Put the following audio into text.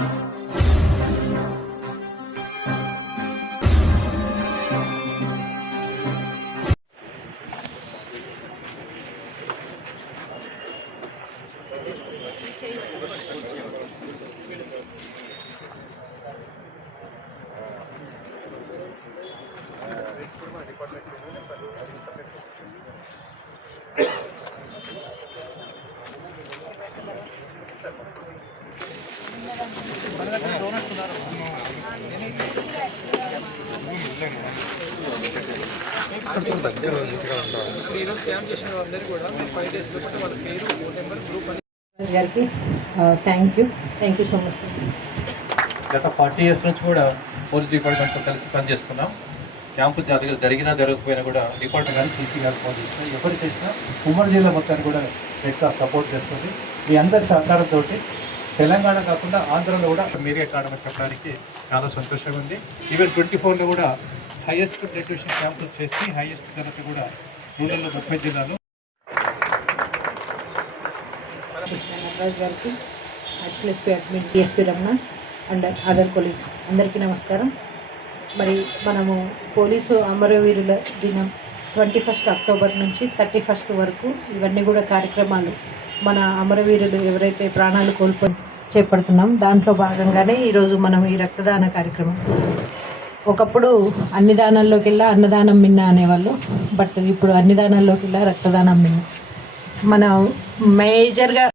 దగ్గర నీట్గా దగ్గర ఇప్పుడు ఈరోజు క్యాంప్ చేసిన వాళ్ళందరూ కూడా ఫైవ్ వచ్చి వాళ్ళ పేరు ఫోన్ నెంబర్ గ్రూప్ అని గారికి thank you thank you so much గత ఫార్టీ ఇయర్స్ నుంచి కూడా పోలీస్ డిపార్ట్మెంట్తో కలిసి పనిచేస్తున్నాం. క్యాంపు జరిగి జరిగినా జరగకపోయినా కూడా డిపార్ట్మెంట్ కానీ సీసీ గారు ఫోన్ చేసినా ఎవరు చేసినా ఉమ్మడి జిల్లా మొత్తాన్ని కూడా ఎక్కువ సపోర్ట్ చేస్తుంది. మీ అందరి సహకారంతో తెలంగాణ కాకుండా ఆంధ్రలో కూడా మీరే కారణం చెప్పడానికి చాలా సంతోషంగా ఉంది. ఈవెన్ ట్వంటీ ఫోర్లో కూడా హైయెస్ట్ గ్రాడ్యుయేషన్ క్యాంపులు చేసి హైయెస్ట్ ధరతో కూడా రూరల్లో ముప్పై జిల్లాలు. నటరాజ్ గారికి additional SP admin DSP Ramana and other colleagues అందరికీ నమస్కారం. మరి మనము పోలీసు అమరవీరుల దినం ట్వంటీ ఫస్ట్ అక్టోబర్ నుంచి థర్టీ ఫస్ట్ వరకు ఇవన్నీ కూడా కార్యక్రమాలు మన అమరవీరులు ఎవరైతే ప్రాణాలు కోల్పోయి చేపడుతున్నాం. దాంట్లో భాగంగానే ఈరోజు మనం ఈ రక్తదాన కార్యక్రమం. ఒకప్పుడు అన్ని దానాల్లోకి వెళ్ళా అన్నదానం మిన్న అనేవాళ్ళు బట్ ఇప్పుడు అన్ని దానాల్లోకి వెళ్ళా రక్తదానం మిన్న. మన మేజర్గా